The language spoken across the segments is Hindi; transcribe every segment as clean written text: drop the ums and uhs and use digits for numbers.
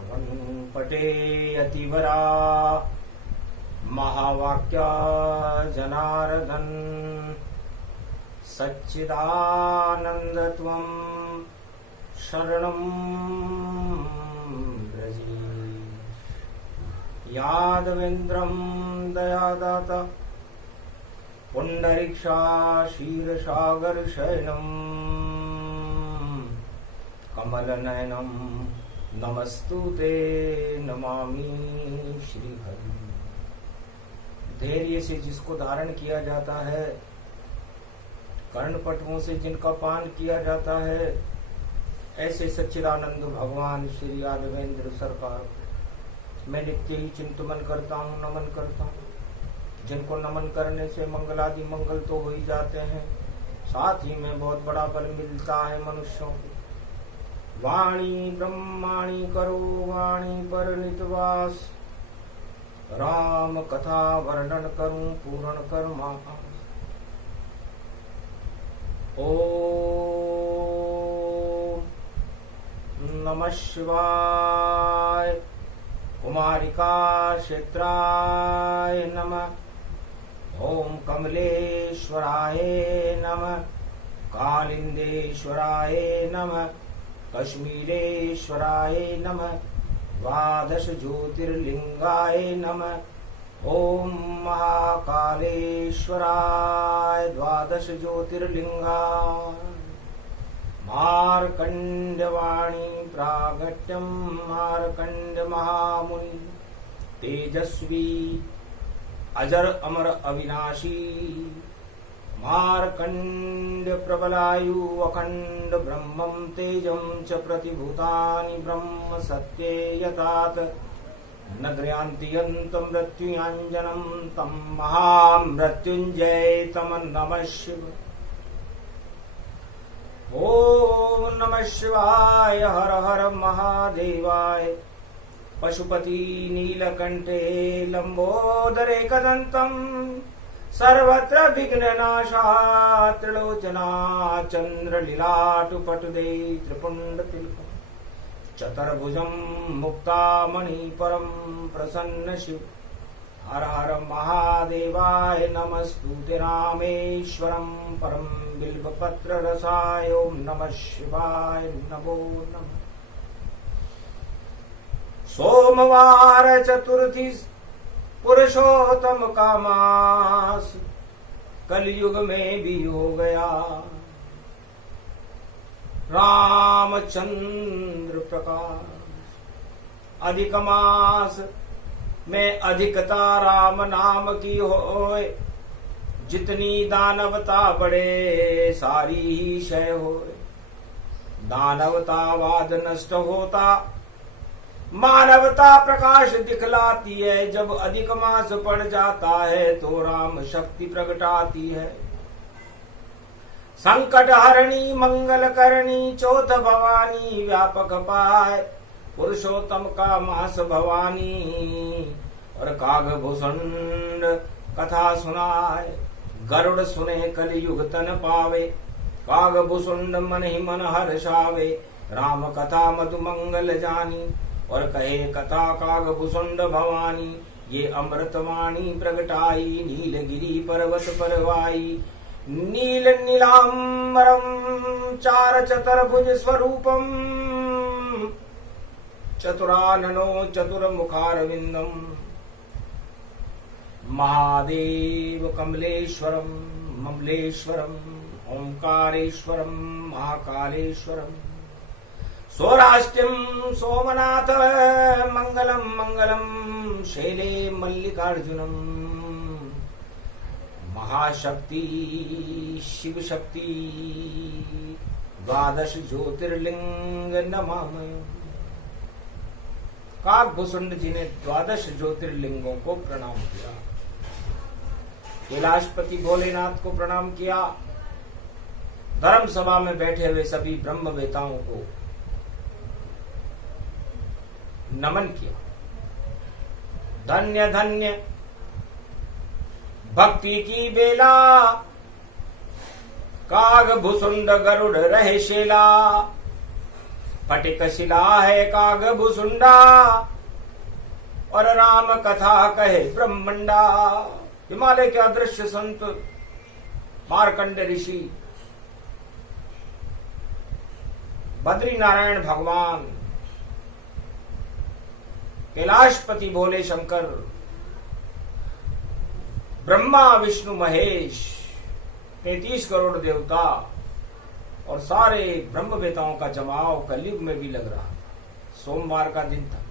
श्रवण पटे अतिवरा महावाक्या जनार्दन सच्चिदानंदत्वं शरणं व्रजे यादवेन्द्रं दयादाता पुंडरीक्षा क्षीरसागर शयनं कमलनयनं नमस्तुते नमामि श्रीहरि। धैर्य से जिसको धारण किया जाता है, कर्णपटुओं से जिनका पान किया जाता है, ऐसे सच्चिदानंद भगवान श्री यादवेंद्र सरकार मैं नित्य ही चिंतन करता हूँ, नमन करता हूँ। जिनको नमन करने से मंगलादि मंगल तो हो ही जाते हैं, साथ ही में बहुत बड़ा बल मिलता है मनुष्यों को। वाणी ब्रह्माणी करो वाणी पर नितवास, राम कथा वर्णन करूं पूर्ण कर्मा। ओम नमः शिवाय। कुमारिका क्षेत्राय नमः। ओम कमलेश्वराय नमः। कालिंदेश्वराय नमः। कश्मीरेश्वराय नमः। द्वादश ज्योतिर्लिंगाय नमः। ओम महाकालेश्वराय द्वादश ज्योतिर्लिंगाय। मार्कंडवाणी प्रागट्यम मार्कंड महामुनि तेजस्वी अजर अमर अविनाशी मार्कंड प्रबलायु अखंड ब्रह्मं तेजं च प्रतिभूतानि ब्रह्म सत्ये यतात न गृह्णान्ति मृत्युञ्जनं तं महामृत्युञ्जय तं नमः शिवाय। ओम नमः शिवाय। हर हर महादेवाय। पशुपति नीलकंठे लंबोदरे कदंतम सर्वत्र विघ्ननाशा त्रिलोचना चंद्रलीलाटुपटुदे त्रिपुंडतिलकम् चतुर्भुजं मुक्तामणि परम प्रसन्न शिव। हर हर महादेवाय नमस्तुते रामेश्वरं परम बिल्वपत्र रसाय। ओम नमः शिवाय नमो नमः। सोमवार चतुर्थी पुरुषोत्तम का मास कलयुग में भी हो गया। रामचंद्र प्रकाश अधिक मास में अधिकता राम नाम की होए। जितनी दानवता बढ़े सारी ही क्षय होए। दानवतावाद नष्ट होता मानवता प्रकाश दिखलाती है। जब अधिक मास पड़ जाता है तो राम शक्ति प्रगटाती है। संकट हरणी मंगल करणी चौथ भवानी व्यापक पाए। पुरुषोत्तम का मास भवानी और कागभूषण कथा सुनाए। गरुड़ सुने कलयुग तन पावे। कागभूषण मन ही मन हर्षावे। राम कथा मधु मंगल जानी और कहे कथा कागभूषण भवानी। ये अमृतवाणी प्रगटाई नीलगिरी पर्वत परवाई। नील नीलांबरम चार चतुर्भुज स्वरूपम चतुराननो चतुर्मुखारविंदम। महादेव कमलेश्वरम ममलेश्वरम ओंकारेश्वरम महाकालेश्वरम। सौराष्ट्रम सोमनाथ मंगलम मंगलम शैले मल्लिकार्जुनम। महाशक्ति शिव शक्ति द्वादश ज्योतिर्लिंग नमामि। काकभूषण जी ने द्वादश ज्योतिर्लिंगों को प्रणाम किया। कैलाशपति भोलेनाथ को प्रणाम किया। धर्म सभा में बैठे हुए सभी ब्रह्मवेताओं को नमन किया। धन्य धन्य भक्ति की बेला काग भुसुंड गरुड़ रहे शेला। फटिक शिला है काग भुसुंडा और राम कथा कहे ब्रह्मंडा। हिमालय के अदृश्य संत मार्कंड ऋषि, बद्री नारायण भगवान, कैलाशपति भोले शंकर, ब्रह्मा विष्णु महेश, 33 करोड़ देवता और सारे ब्रह्मवेताओं का जमाव कलयुग में भी लग रहा था। सोमवार का दिन था।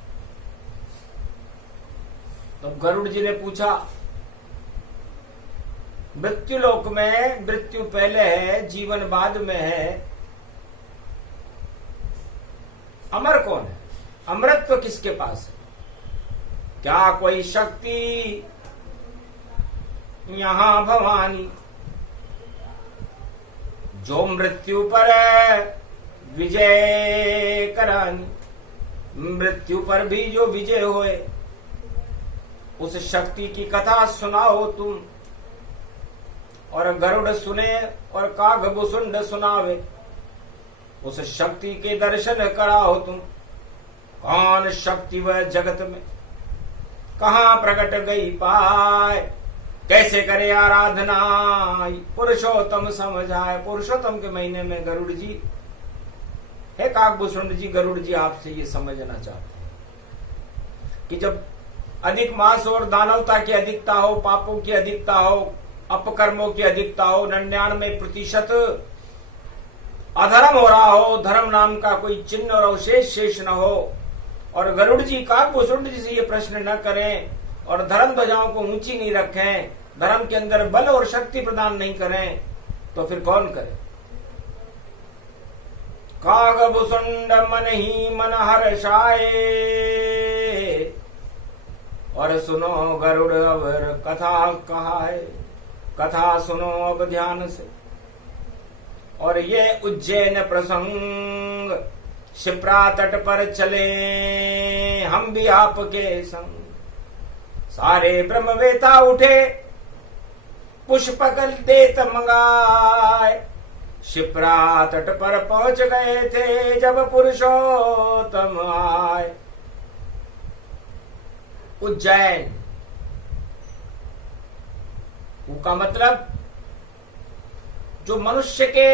तब गरुड़ जी ने पूछा, मृत्यु लोक में मृत्यु पहले है, जीवन बाद में है, अमर कौन है? अमृतत्व किसके पास है? क्या कोई शक्ति यहां भवानी जो मृत्यु पर विजय करानी? मृत्यु पर भी जो विजय होए उस शक्ति की कथा सुनाओ तुम। और गरुड़ सुने और काग भुसुंड सुनावे, उस शक्ति के दर्शन कराओ तुम। कौन शक्ति वह जगत में कहां प्रकट गई पाए, कैसे करे आराधना पुरुषोत्तम समझाए। पुरुषोत्तम के महीने में गरुड़ जी, हे काकभूषुंड जी, गरुड़ जी आपसे ये समझना चाहते हैं कि जब अधिक मास और दानवता की अधिकता हो, पापों की अधिकता हो, अपकर्मों की अधिकता हो, 99% अधर्म हो रहा हो, धर्म नाम का कोई चिन्ह और अवशेष शेष न हो, और गरुड़ जी काकभूषुंड जी से ये प्रश्न न करें और धर्म ध्वजाओं को ऊंची नहीं रखें, धर्म के अंदर बल और शक्ति प्रदान नहीं करें, तो फिर कौन करे? काकभूषुंड मन ही मन हर्षाए और सुनो गरुड़ अवर कथा कहा है। कथा सुनो अब ध्यान से। और ये उज्जैन प्रसंग, शिप्रा तट पर चले हम भी आपके संग। सारे ब्रह्मवेता उठे पुष्पकल देत मंगाए, शिप्रा तट पर पहुंच गए थे जब पुरुषोत्तम आए। उज्जैन का मतलब जो मनुष्य के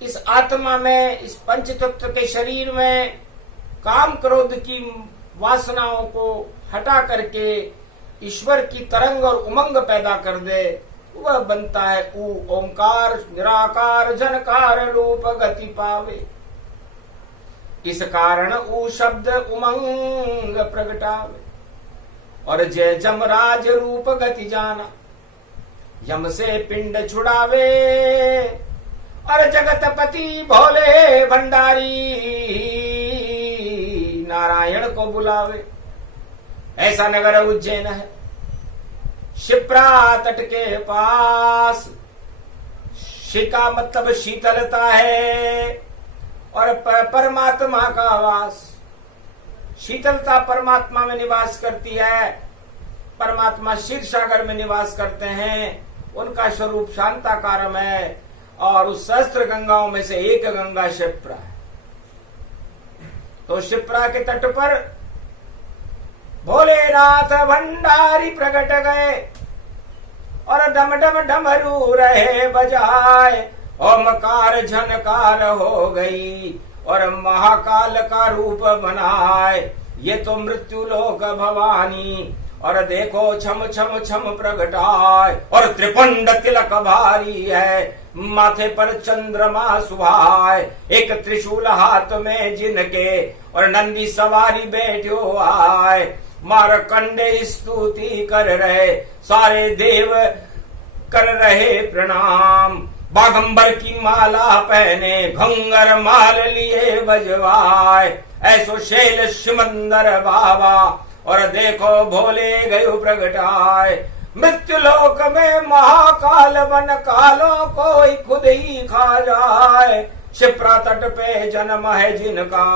इस आत्मा में, इस पंच तत्व के शरीर में काम क्रोध की वासनाओं को हटा करके ईश्वर की तरंग और उमंग पैदा कर दे, वह बनता है ओंकार निराकार जनकार रूप गति पावे। इस कारण ऊ शब्द उमंग प्रगटावे। और जय जमराज रूप गति जाना, यम से पिंड छुड़ावे। और जगतपति भोले भंडारी नारायण को बुलावे। ऐसा नगर उज्जैन है, शिप्रा तट के पास। शिका मतलब शीतलता है और परमात्मा का वास। शीतलता परमात्मा में निवास करती है। परमात्मा क्षीर सागर में निवास करते हैं। उनका स्वरूप शांताकारम है और उस सहस्त्र गंगाओं में से एक गंगा शिप्रा है। तो शिप्रा के तट पर भोलेनाथ भंडारी प्रकट गए और डम डम डमरू रहे बजाए। ओमकार झनकार हो गई और महाकाल का रूप बनाए। ये तो मृत्यु लोक भवानी और देखो छम छम छम प्रगटाए। और त्रिपुंड तिलक भारी है, माथे पर चंद्रमा सुहाए। एक त्रिशूल हाथ में जिनके और नंदी सवारी बैठो आए। मारकंडे स्तुति कर रहे, सारे देव कर रहे प्रणाम। बागंबर की माला पहने, घंगर माल लिए बजवाए। ऐसो शैल शिमंदर बाबा और देखो भोले गयो प्रगटाए। मृत्यु लोक में महाकाल बन कालों को खुद ही खा जाए। शिप्रा तट पे जन्म है जिनका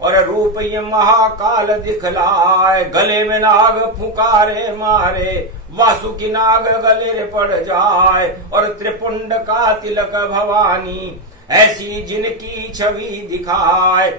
और रूप ये महाकाल दिखलाए। गले में नाग फुकारे मारे, वासुकी नाग गले पड़ जाए। और त्रिपुंड का तिलक भवानी ऐसी जिनकी छवि दिखाए।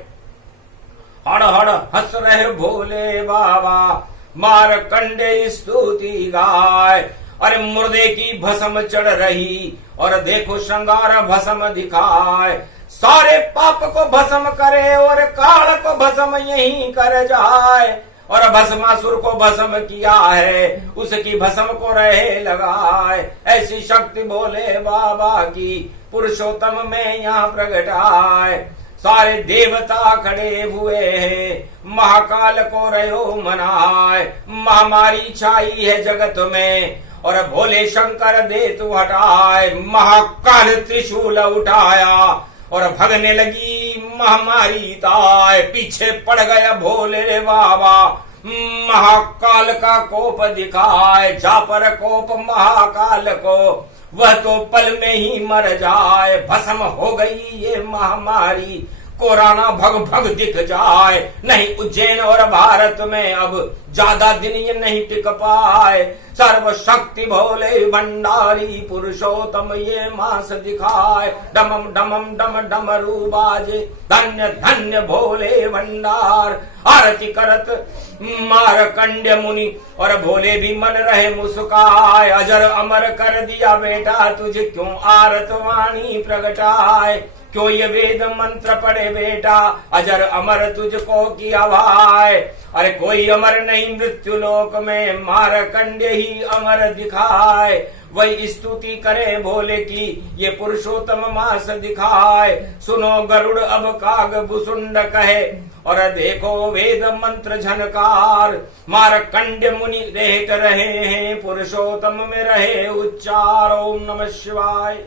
हड़ हड़ हंस रहे भोले बाबा, मारकंडे स्तुति गाय। अरे मुर्दे की भस्म चढ़ रही और देखो श्रृंगार भस्म दिखाए। सारे पाप को भस्म करे और काल को भस्म यही कर जाए। और भस्मासुर को भस्म किया है, उसकी भस्म को रहे लगाए। ऐसी शक्ति भोले बाबा की पुरुषोत्तम में यहाँ प्रगट आए। सारे देवता खड़े हुए हैं, महाकाल को रयो मनाए। महामारी छाई है जगत में और भोले शंकर दे तू हटाए। महाकाल त्रिशूल उठाया और भगने लगी महामारी ताय। पीछे पड़ गया भोले बाबा, महाकाल का कोप दिखाए। जा पर कोप महाकाल को, वह तो पल में ही मर जाए। भस्म हो गई ये महामारी, कोरोना भग भग दिख जाए। नहीं उज्जैन और भारत में अब ज्यादा दिन ये नहीं टिक पाए। सर्वशक्ति भोले भंडारी पुरुषोत्तम ये मास दिखाए। डमम डमम डम डमरू बाजे, धन्य धन्य भोले भंडार। आरती करत मारकंड्य मुनि और भोले भी मन रहे मुस्काए। अजर अमर कर दिया बेटा तुझे, क्यों आरत वाणी प्रगटाए। क्यों ये वेद मंत्र पढ़े बेटा, अजर अमर तुझको किया भाई। अरे कोई अमर नहीं मृत्यु लोक में, मारकंडे ही अमर दिखाए। वही स्तुति करे भोले की, ये पुरुषोत्तम मास दिखाए। सुनो गरुड़ अब काग भुसुंड कहे, और देखो वेद मंत्र झनकार। मारकंडे मुनि रहत रहे हैं, पुरुषोत्तम में रहे उच्चार। ओम नमः शिवाय,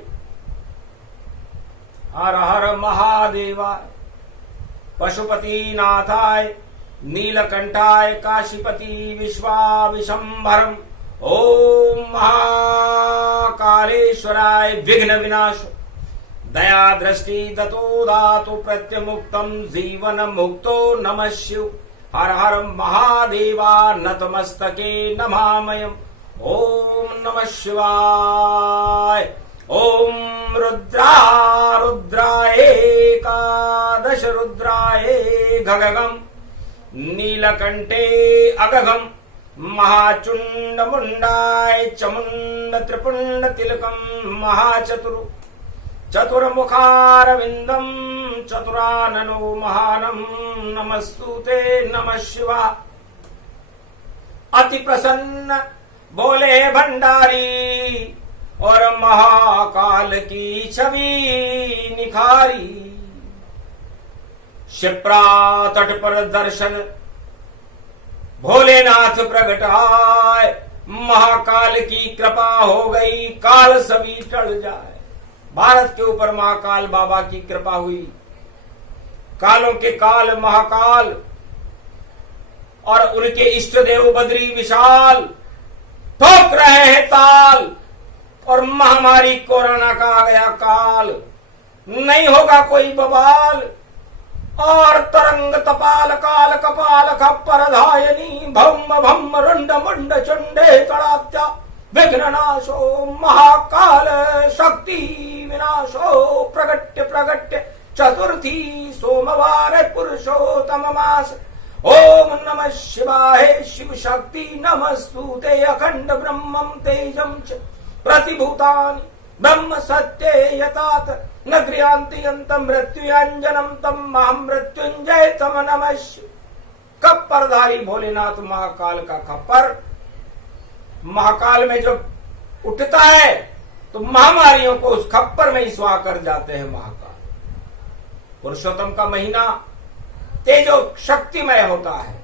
हर हर महादेवाय। पशुपति नाथाय, नीलकंठाय, काशीपति विश्वाविशंभरम। ओम महाकालेश्वराय विघ्न विनाश, दया दृष्टि दतो दातु प्रत्यमुक्तम जीवन मुक्तो नमः शिव। हर हर महादेवा नतमस्तके नमामयम्। ओम नमः शिवाय। ओम रुद्राय एकादश रुद्राय गगगम, नीलकंठे अगगम, महाचुंड मुंडाय चमुंड त्रिपुंड तिलकम, महाचतुर चतुर्मुखारविंदम, चतुराननो महानम। नमस्तुते नमः शिवा। अति प्रसन्न भोले भंडारी और महाकाल की छवि निखारी। शिप्रा तट पर दर्शन भोलेनाथ प्रगटाए। महाकाल की कृपा हो गई, काल सभी टल जाए। भारत के ऊपर महाकाल बाबा की कृपा हुई। कालों के काल महाकाल और उनके इष्ट देव बद्री विशाल ठोक रहे हैं ताल। और महामारी कोरोना का आ गया काल, नहीं होगा कोई बवाल। और तरंग तपाल काल कपाल खप्पर धायनी, भम भम रुंड मुंड चंडे कड़ात्या विघ्ननाशो। महाकाल शक्ति विनाशो, प्रगट्य प्रगट्य चतुर्थी सोमवार पुरुषोत्तम मास। ओम नमः शिवाय। शिव शक्ति नमस्तुते, अखंड ब्रह्मं तेजं च प्रतिभूतानि ब्रह्म सत्ये यतात। न गृहान्ति यन्तं मृत्युञ्जनं तं महामृत्युंजय तम नमः। खप्परधारी भोलेनाथ महाकाल का खप्पर। महाकाल में जब उठता है तो महामारियों को उस खप्पर में ही सुहा कर जाते हैं महाकाल। पुरुषोत्तम का महीना तेजो शक्तिमय होता है।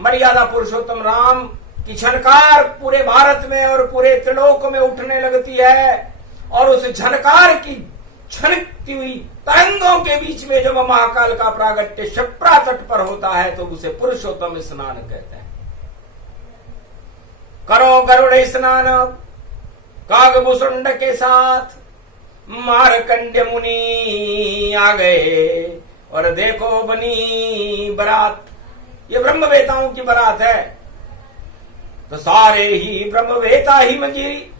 मर्यादा पुरुषोत्तम राम की झनकार पूरे भारत में और पूरे त्रिलोक में उठने लगती है। और उस झनकार की छनकती हुई तरंगों के बीच में जब महाकाल का प्रागट्य शिप्रा तट पर होता है तो उसे पुरुषोत्तम स्नान कहते हैं। करो गरुड़ स्नान कागभुसुंड के साथ। मारकंड्य मुनि आ गए और देखो बनी बारात। ये ब्रह्मवेताओं की बारात है। तो सारे ही ब्रह्मवेता हिमगिरी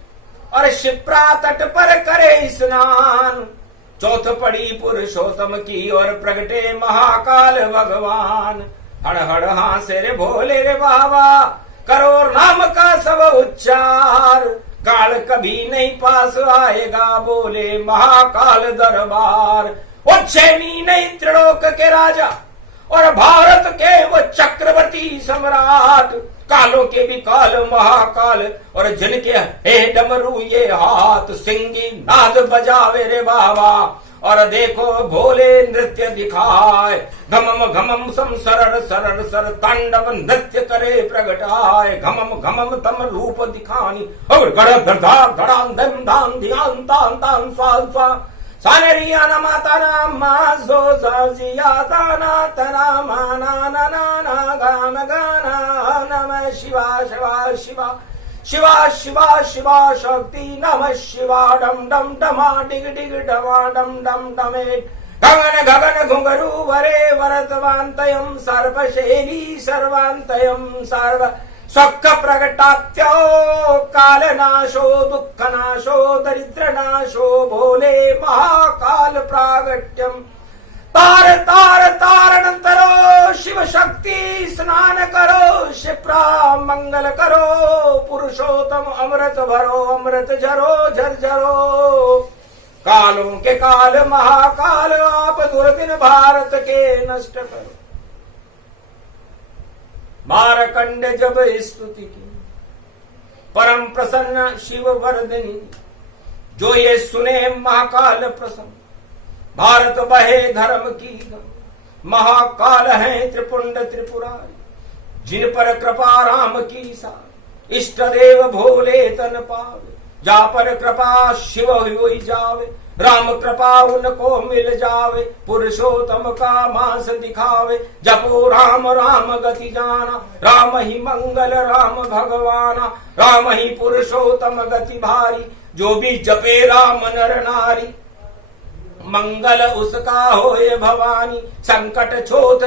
और शिप्रा तट पर करे स्नान। चौथ पड़ी पुरुषोत्तम की और प्रगटे महाकाल भगवान। हड़ हड़ हासे रे भोले रे बाबा, करो नाम का सब उच्चार, काल कभी नहीं पास आएगा बोले महाकाल दरबार। उज्जैनी नहीं त्रिलोक के राजा और भारत के वो चक्रवर्ती सम्राट, कालों के भी काल महाकाल और जिनके हे डमरू ये हाथ, सिंगी नाद बजावे रे बाबा। और देखो भोले नृत्य दिखाए, घमम घमम सम सरर सरर सर तांडव नृत्य करे प्रगटाए। घमम घमम तम रूप दिखानी और गड़ धड़ाम धड़ाम धम धाम ध्यान तान तान स्वा स्वा सानेरिया न माता नाम मासो साजिया ताना तना माना ना ना ना गान गाना नमः शिवा शिवा शिवा शिवा शिवा शिवा शक्ति नमः शिवा डम डम डमा डिग डिग डमा डम डम डमे गगन गगन घुंघरू वरे वरतवान्तयम सर्वशैली सर्वान्तयम सर्व स्वक्ष प्रगटात्यो कालनाशो दुःखनाशो दरिद्रनाशो भोले महाकाल प्रागट्यम। तार तार तारणंतरो शिव शक्ति स्नान करो, शिप्रा मंगल करो, पुरुषोत्तम अमृत भरो अमृत झरो झरझरो। कालों के काल महाकाल आप दुर्दिन भारत के नष्ट करो। मारकंड जब स्तुति की परम प्रसन्न शिव वर्धिनी, जो ये सुने महाकाल प्रसन्न, भारत बहे धर्म की महाकाल है त्रिपुंड त्रिपुरारी, जिन पर कृपा राम की सार, इष्ट देव भोले तन पावे, जा पर कृपा शिव हुई जावे, राम कृपा उनको मिल जावे, पुरुषोत्तम का मास दिखावे, जपो राम राम गति जाना, राम ही मंगल राम भगवाना, राम ही पुरुषोत्तम गति भारी, जो भी जपे राम नर नारी, मंगल उसका होए भवानी, संकट छोत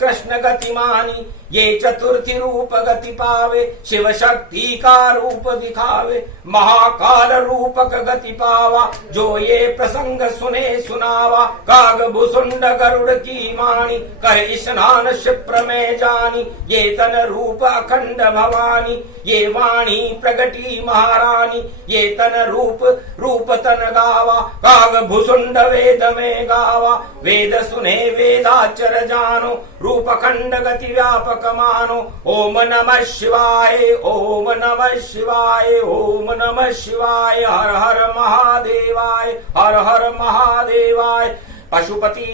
कृष्ण गतिमानी, ये चतुर्थी रूप गति पावे, शिव शक्ति का रूप दिखावे, महाकाल रूपक गति पावा, जो ये प्रसंग सुने सुनावा, काग भुसुंड गरुड़ की माणी, कर स्नान क्षिप्र में जानी, ये तन रूप अखंड भवानी, ये वाणी प्रगटी महारानी, ये तन रूप रूप तन गावा, काग भुसुंड वेद में गावा, वेद सुने वेदाचर जानो, रूप खंड गति व्यापक मानो। ओम नमः शिवाय ओम नमः शिवाय ओम नमः शिवाय, हर हर महादेवाय हर हर महादेवाय। पशुपति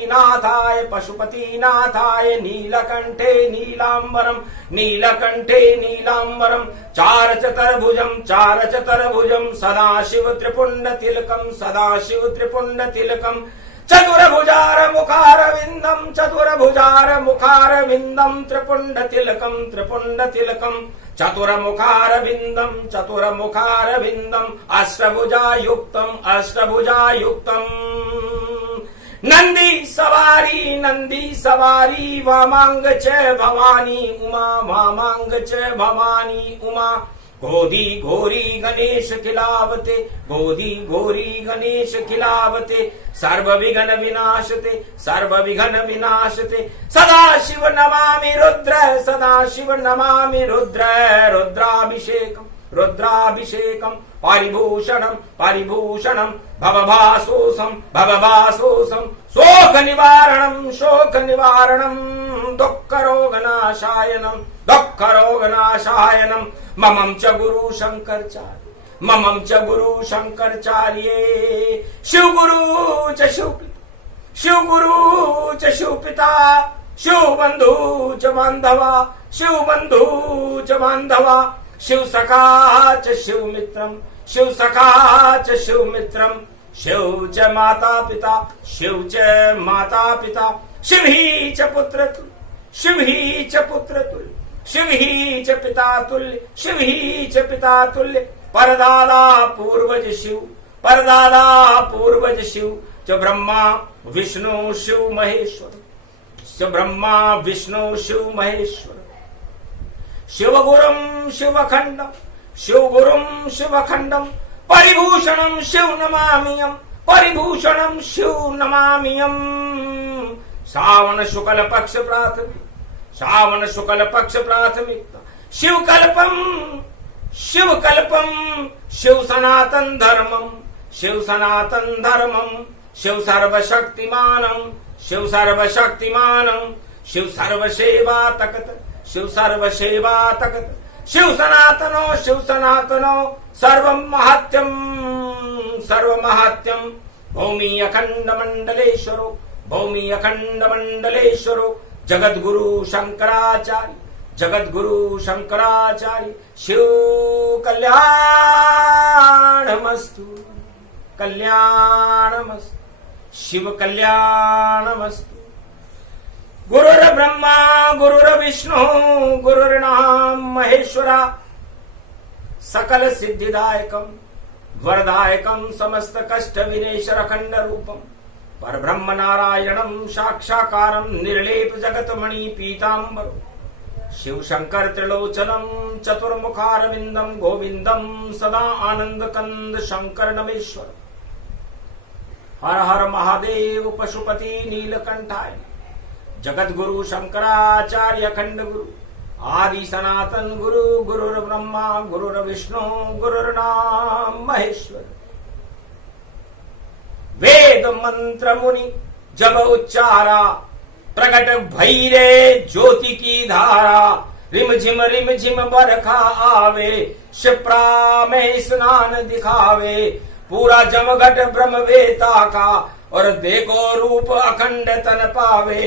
नाथाय नीलकंठे नीलांबरम नीलकंठे नीलांबरम, चार चतुर्भुजम सदाशिव त्रिपुंड तिलकम सदाशिव त्रिपुंड तिलकम, चतुर्भुजार मुखारविंदम त्रिपुंड तिलकम चतुर्मुखारविंदम अष्टभुजा युक्तम। नंदी सवारी वामांग च भवानी उमा, गोदी घोरी गणेश खिलावते, सर्व विघ्न विनाशते, सदा शिव नमामि रुद्राभिषेकम परिभूषणम भवभासोसम शोक निवारणम दुःख रोगनाशायनम ममं च गुरु शंकरचार्य शिव गुरु च शिवपिता शिव बंधु च बांधवा शिव सखा च शिव मित्रम शिव च माता पिता शिव ही च पुत्र पिता तुल्य परदादा पूर्वज शिव च ब्रह्मा विष्णु शिव महेश्वर शिवगुरुं शिवखंडम परिभूषणं शिव नमामियम् परिभूषणम शिव नमामियम। श्रावण शुक्ल पक्ष प्राथमिक, श्रावण शुक्ल पक्ष प्राथमिकता। शिवकल्पम शिवकल्पम शिव सनातन धर्मम, शिव सनातन धर्मम। शिव सर्वशक्तिमानम, शिव सर्वशक्तिमानम। शिव सर्वसेवा तकत, शिव सर्वसेवा तकत। शिव सनातनो, शिव सनातनो सर्वं महत्यम, सर्व महत्यम। भौमी अखंड मंडलेश्वरो, भौमी अखंड मंडलेश्वरो जगद्गुरु शंकराचार्य, जगद्गुरु शंकराचार्य। शिव कल्याणमस्तु, कल्याणमस्तु, शिव कल्याणमस्तु। गुरुर् ब्रह्मा गुरुर्विष्णु गुरुर्नाम महेश्वरा। सकल सिद्धिदायकम वरदायकम समस्त कष्ट विनेश्वर अखंड रूपम परब्रह्म नारायणम साक्षाकारम निर्लेप जगतमणि पीतांबरो। शिव शंकर त्रिलोचनम चतुर्मुखारविंदम गोविंदम सदा आनंद कंद शंकर नमेश्वर। हर हर महादेव पशुपति नीलकंठाय। जगत गुरु शंकराचार्य अखंड गुरु आदि सनातन गुरु। गुरुर् ब्रह्मा गुरुर्विष्णु गुरुर्नाम महेश्वर। वेद मंत्र मुनि जब उच्चारा प्रकट भैरे ज्योति की धारा। रिम झिम बरखा आवे शिप्रा में स्नान दिखावे। पूरा जमघट ब्रह्मवेता का और देखो रूप अखंड तन पावे।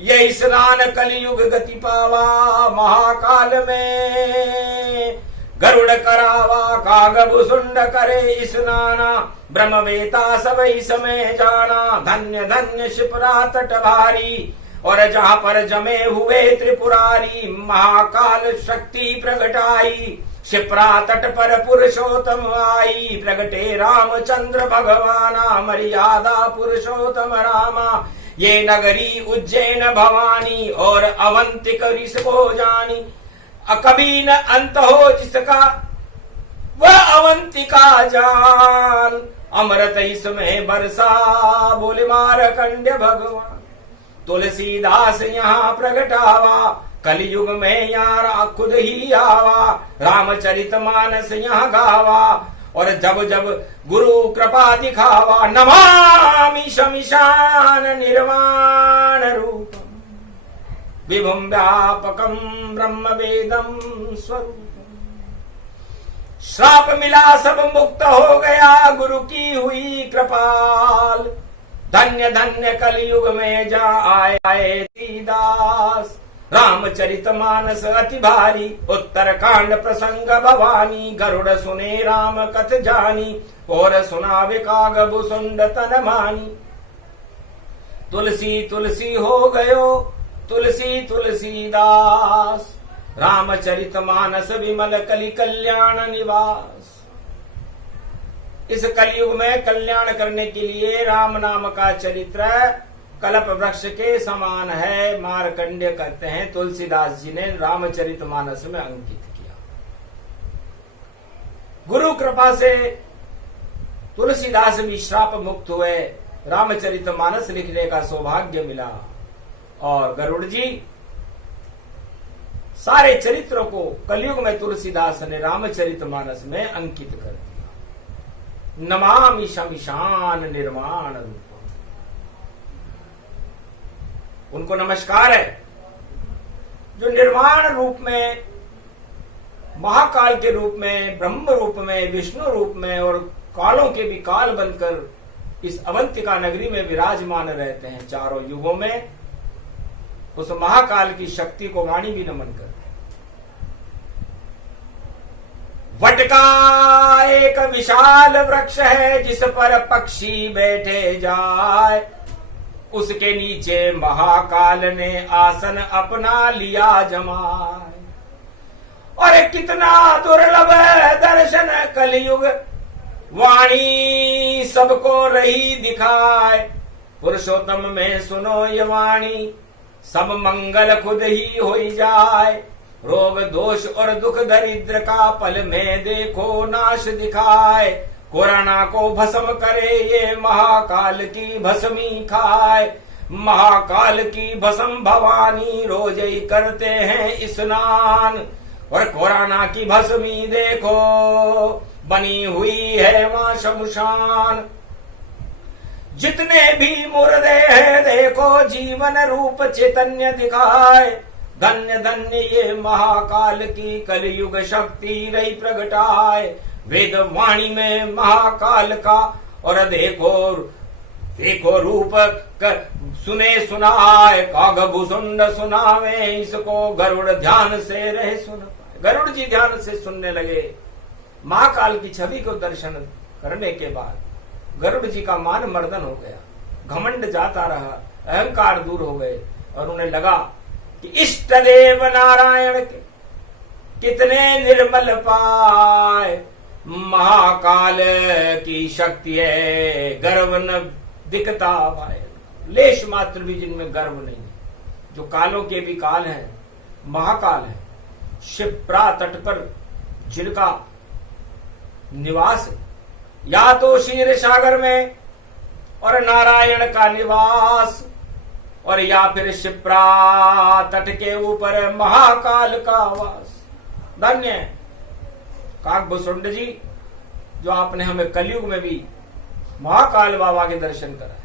यही स्नान कलयुग गति पावा महाकाल में। गरुड़ करावा कागभुसुंड करे स्नाना। ब्रह्मवेता सबई समय जाना। धन्य धन्य शिप्रा तट भारी और जहाँ पर जमे हुए त्रिपुरारी। महाकाल शक्ति प्रगटाई शिप्रा तट पर पुरुषोत्तम आई। प्रगटे रामचंद्र भगवाना मर्यादा पुरुषोत्तम रामा। ये नगरी उज्जैन भवानी और अवंतिक ऋषभो जानी। कभी न अंत हो जिसका वह अवंतिका जान। अमृत इसमें बरसा बोले मारकंड्य भगवान। तुलसीदास यहाँ प्रगटावा कलयुग में यारा खुद ही आवा। रामचरितमानस यहाँ गावा और जब जब गुरु कृपा दिखावा। नमामि शमिशान निर्वाण रूपम विभुम व्यापकम ब्रह्म वेदम स्वरूपम। श्राप मिला सब मुक्त हो गया गुरु की हुई कृपाल। धन्य धन्य कलयुग में जा आए दास। रामचरितमानस अति भारी उत्तरकांड प्रसंग भवानी। गरुड़ सुने राम कथ जानी और सुनावे कागभुसुंड तन मानी। तुलसी तुलसी हो गयो तुलसी तुलसीदास। रामचरितमानस विमल कलि कल्याण निवास। इस कलयुग में कल्याण करने के लिए राम नाम का चरित्र कल्प वृक्ष के समान है। मार्कंडेय कहते हैं तुलसीदास जी ने रामचरितमानस में अंकित किया। गुरु कृपा से तुलसीदास भी श्राप मुक्त हुए। रामचरितमानस लिखने का सौभाग्य मिला और गरुड़ जी सारे चरित्रों को कलयुग में तुलसीदास ने रामचरितमानस में अंकित कर दिया। नमामि शमिशान निर्वाण रूपम। उनको नमस्कार है जो निर्वाण रूप में, महाकाल के रूप में, ब्रह्म रूप में, विष्णु रूप में और कालों के भी काल बनकर इस अवंतिका नगरी में विराजमान रहते हैं। चारों युगों में उस महाकाल की शक्ति को वाणी भी नमन करते हैं। वट का एक विशाल वृक्ष है जिस पर पक्षी बैठे जाए। उसके नीचे महाकाल ने आसन अपना लिया जमाए। और कितना दुर्लभ है दर्शन कलयुग वाणी सबको रही दिखाए। पुरुषोत्तम में सुनो ये वाणी सब मंगल खुद ही हो जाए। रोग दोष और दुख दरिद्र का पल में देखो नाश दिखाए। कोरोना को भस्म करे ये महाकाल की भस्मी खाए। महाकाल की भस्म भवानी रोज ही करते हैं स्नान। और कोरोना की भस्मी देखो बनी हुई है वहां शमशान। जितने भी मुर्दे हैं देखो जीवन रूप चैतन्य दिखाए। धन्य धन्य ये महाकाल की कलयुग शक्ति रही प्रगटाए। वेद वाणी में महाकाल का और देखो देखो रूप सुने सुनाए। काग भुसुंड सुनावे इसको गरुड़ ध्यान से रहे सुन पाए। गरुड़ जी ध्यान से सुनने लगे। महाकाल की छवि को दर्शन करने के बाद गरुड़ जी का मान मर्दन हो गया, घमंड जाता रहा, अहंकार दूर हो गए और उन्हें लगा कि इष्ट देव नारायण के कितने निर्मल पाए। महाकाल की शक्ति है गर्व न दिखता पाए। लेश मात्र भी जिनमें गर्व नहीं है, जो कालों के भी काल हैं, महाकाल है। शिप्रा तट पर जिनका निवास या तो क्षीर सागर में और नारायण का निवास, और या फिर शिप्रा तट के ऊपर महाकाल का वास। धन्य काकभुसुंड जी जो आपने हमें कलयुग में भी महाकाल बाबा के दर्शन कराए।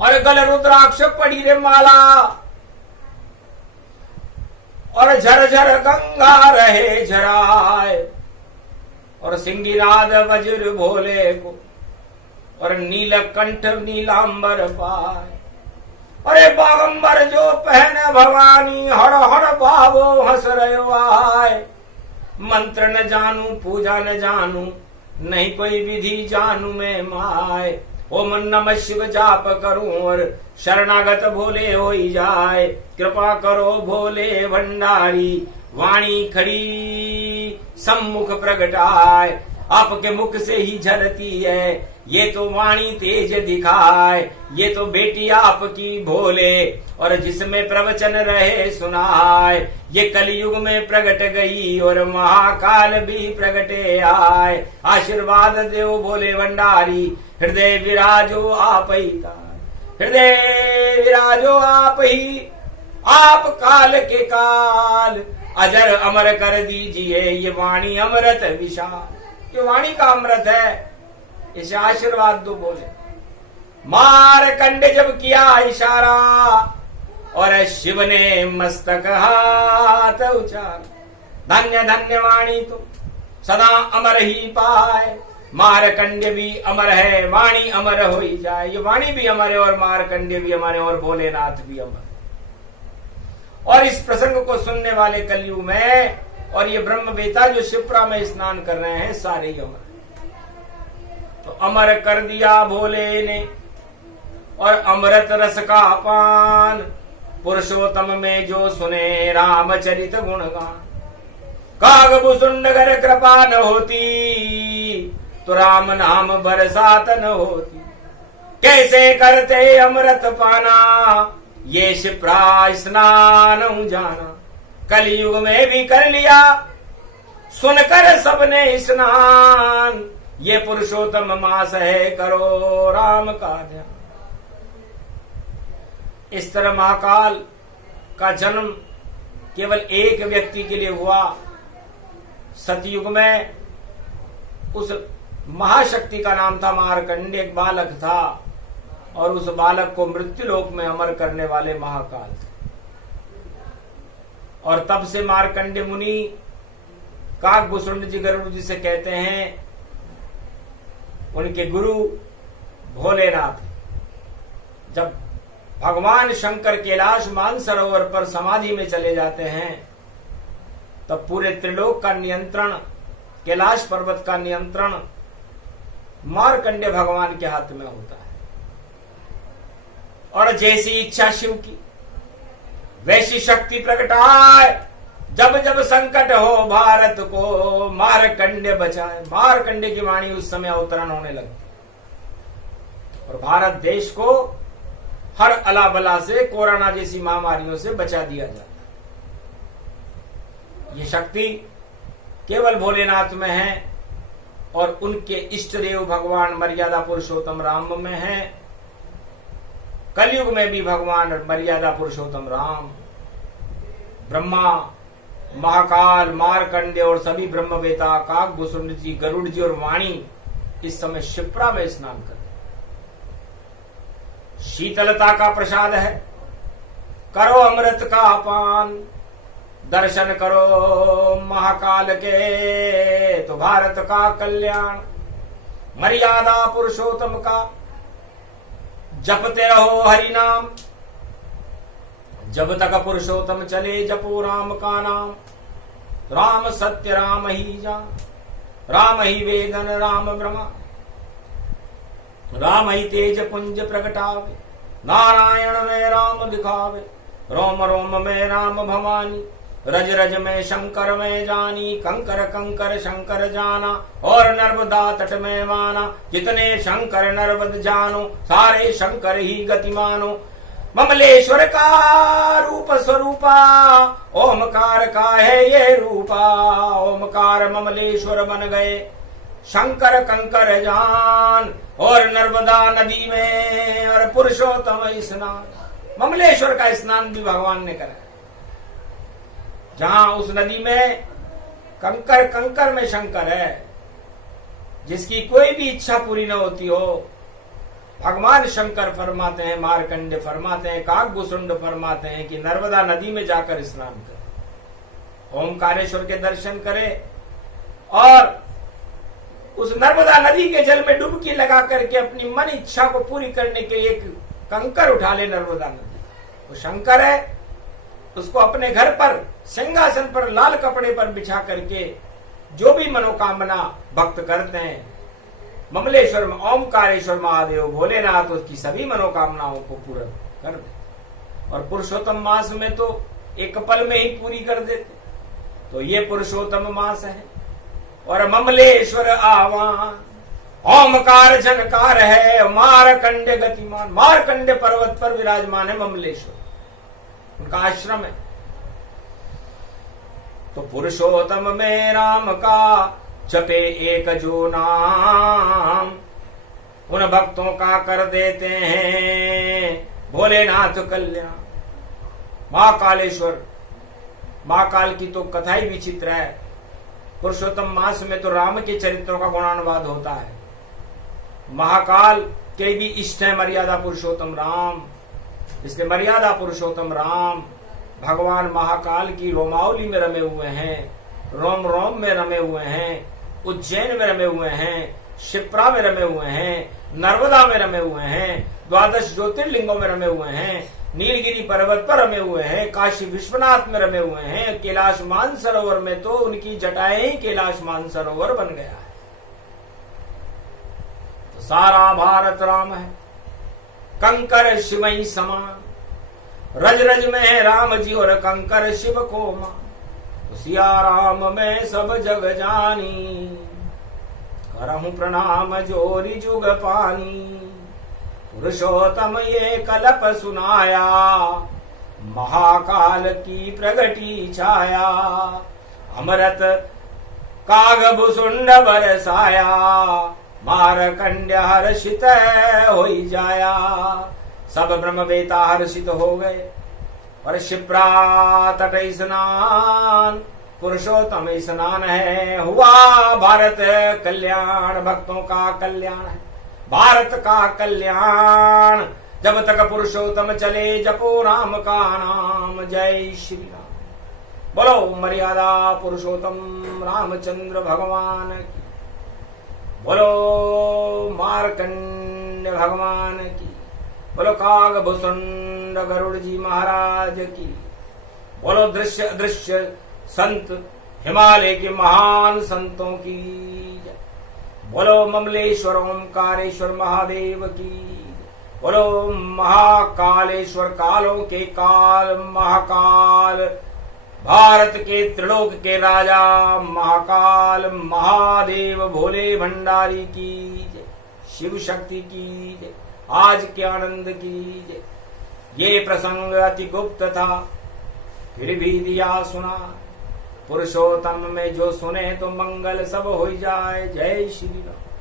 और गल रुद्राक्ष पड़ी रे माला और झरझर गंगा रहे झराए। और सिंगिराद वज्र भोले को और नीलकंठ नीलांबर पाए। अरे बागंबर जो पहने भवानी हर हर भावो हंस रहे आए। मंत्र न जानू पूजा न जानू नहीं कोई विधि जानू मैं माए। ओम नमः शिव जाप करूं और शरणागत भोले हो जाए। कृपा करो भोले भंडारी वाणी खड़ी सम्मुख प्रगटाए। आपके मुख से ही झरती है ये तो वाणी तेज दिखाए। ये तो बेटी आपकी भोले और जिसमें प्रवचन रहे सुनाए। ये कलयुग में प्रगट गई और महाकाल भी प्रगटे आए। आशीर्वाद देव भोले भंडारी हृदय विराजो आप ही हृदय विराजो आप ही। आप काल के काल अजर अमर कर दीजिए ये वाणी अमृत विशाल। ये वाणी का अमृत है, इसे आशीर्वाद दो बोले। मारकंडे जब किया इशारा और शिव ने मस्तक हाथ उचारा। धन्य धन्य वाणी तो सदा अमर ही पाए। मारकंडे भी अमर है वाणी अमर हो ही जाए। ये वाणी भी अमर है और मारकंडे भी अमर है और भोलेनाथ भी अमर। और इस प्रसंग को सुनने वाले कलयुग में और ये ब्रह्मवेता जो शिप्रा में स्नान कर रहे हैं सारे ही अमर। तो अमर कर दिया भोले ने और अमृत रस का पान। पुरुषोत्तम में जो सुने रामचरित गुणगान। कागभुसुंड अगर कृपा न होती तो राम नाम बरसात न होती। कैसे करते अमृत पाना ये शिप्रा स्नान जाना। कलयुग में भी कर लिया सुनकर सबने स्नान। ये पुरुषोत्तम मास है करो राम का ध्यान। इस तरह महाकाल का जन्म केवल एक व्यक्ति के लिए हुआ। सतयुग में उस महाशक्ति का नाम था मारकंडे, एक बालक था और उस बालक को मृत्युलोक में अमर करने वाले महाकाल थे। और तब से मारकंडे मुनि काकभुसुंड जी गरुड़ जी से कहते हैं उनके गुरु भोलेनाथ। जब भगवान शंकर कैलाश मानसरोवर पर समाधि में चले जाते हैं तब पूरे त्रिलोक का नियंत्रण, कैलाश पर्वत का नियंत्रण मारकंडे भगवान के हाथ में होता है। और जैसी इच्छा शिव की वैसी शक्ति प्रकटाए। जब जब संकट हो भारत को मारकंडे बचाए। मारकंडे की वाणी उस समय अवतरण होने लगती और भारत देश को हर अला बला से, कोरोना जैसी महामारियों से बचा दिया जाता। ये शक्ति केवल भोलेनाथ में है और उनके इष्ट देव भगवान मर्यादा पुरुषोत्तम राम में है। कलयुग में भी भगवान मर्यादा पुरुषोत्तम राम, ब्रह्मा, महाकाल, मार्कंडे और सभी ब्रह्मवेता, काकभूषुंड जी, गरुड़ जी और वाणी इस समय शिप्रा में स्नान कर। शीतलता का प्रसाद है, करो अमृत का पान, दर्शन करो महाकाल के तो भारत का कल्याण। मर्यादा पुरुषोत्तम का जपते रहो हरि नाम, जब तक पुरुषोत्तम चले जपो राम का नाम। राम सत्य राम ही जान, राम ही वेदन राम ब्रह्मा, राम ही तेज पुंज प्रगटावे, नारायण में राम दिखावे। रोम रोम में राम भवानी, रज रज में शंकर में जानी। कंकर कंकर शंकर जाना, और नर्मदा तट में माना। जितने शंकर नर्मद जानो, सारे शंकर ही गति मानो। ममलेश्वर का रूप स्वरूपा, ओमकार का है ये रूपा। ओमकार ममलेश्वर बन गए, शंकर कंकर जान, और नर्मदा नदी में और पुरुषोत्तम स्नान। ममलेश्वर का स्नान भी भगवान ने करा, जहां उस नदी में कंकर कंकर में शंकर है। जिसकी कोई भी इच्छा पूरी न होती हो, भगवान शंकर फरमाते हैं, मार्कंडे फरमाते हैं, काकभूषुंड फरमाते हैं कि नर्मदा नदी में जाकर स्नान करे, ओमकारेश्वर के दर्शन करे और उस नर्मदा नदी के जल में डुबकी लगा करके अपनी मन इच्छा को पूरी करने के लिए एक कंकर उठा ले। नर्मदा नदी वो शंकर है, उसको अपने घर पर सिंहासन पर लाल कपड़े पर बिछा करके जो भी मनोकामना भक्त करते हैं, ममलेश्वर में ओमकारेश्वर महादेव भोलेनाथ उसकी सभी मनोकामनाओं को पूरा कर दे। और पुरुषोत्तम मास में तो एक पल में ही पूरी कर देते। तो ये पुरुषोत्तम मास है और ममलेश्वर आवान, ओमकार झनकार है, मारकंडे गतिमान। मारकंडे पर्वत पर विराजमान है ममलेश्वर, उनका आश्रम है। तो पुरुषोत्तम में राम का जपे एक जो नाम, उन भक्तों का कर देते हैं भोलेनाथ कल्याण। महाकालेश्वर, महाकाल की तो कथा ही विचित्र है। पुरुषोत्तम मास में तो राम के चरित्रों का गुणानुवाद होता है। महाकाल के भी इष्ट है मर्यादा पुरुषोत्तम राम, इसलिए मर्यादा पुरुषोत्तम राम भगवान महाकाल की रोमावली में रमे हुए हैं, रोम रोम में रमे हुए हैं, उज्जैन में रमे हुए हैं, शिप्रा में रमे हुए हैं, नर्मदा में रमे हुए हैं, द्वादश ज्योतिर्लिंगों में रमे हुए हैं, नीलगिरी पर्वत पर रमे हुए हैं, काशी विश्वनाथ में रमे हुए हैं, कैलाश मानसरोवर में तो उनकी जटाएं ही कैलाश मानसरोवर बन गया है। तो सारा भारत राम है, कंकर शिवई समान। रज रज में है राम जी और कंकर शिव को मान। सिया राम में सब जग जानी, करहूं प्रणाम जोरी जुग पानी। पुरुषोत्तम ये कलप सुनाया, महाकाल की प्रगटी छाया। अमृत काकभूषुंड बरसाया, मारकंड्य हर्षित होई जाया। सब ब्रह्मवेता हर्षित हो गए और शिप्रा तट स्नान, पुरुषोत्तम स्नान है। हुआ भारत कल्याण, भक्तों का कल्याण है, भारत का कल्याण। जब तक पुरुषोत्तम चले जपो राम का नाम। जय श्री राम। बोलो मर्यादा पुरुषोत्तम रामचंद्र भगवान की, बोलो मार्कंड भगवान की, बोलो काकभूषुंड गरुड़ जी महाराज की, बोलो दृश्य अदृश्य संत हिमालय के महान संतों की, बोलो ममलेश्वर ओमकारेश्वर महादेव की, बोलो महाकालेश्वर कालों के काल महाकाल, भारत के त्रिलोक के राजा महाकाल महादेव भोले भंडारी की जय, शिव शक्ति की जय, आज के आनंद की जय। ये प्रसंग अति गुप्त था, फिर भी दिया सुना। पुरुषोत्तम में जो सुने तो मंगल सब हो जाए। जय श्री राम।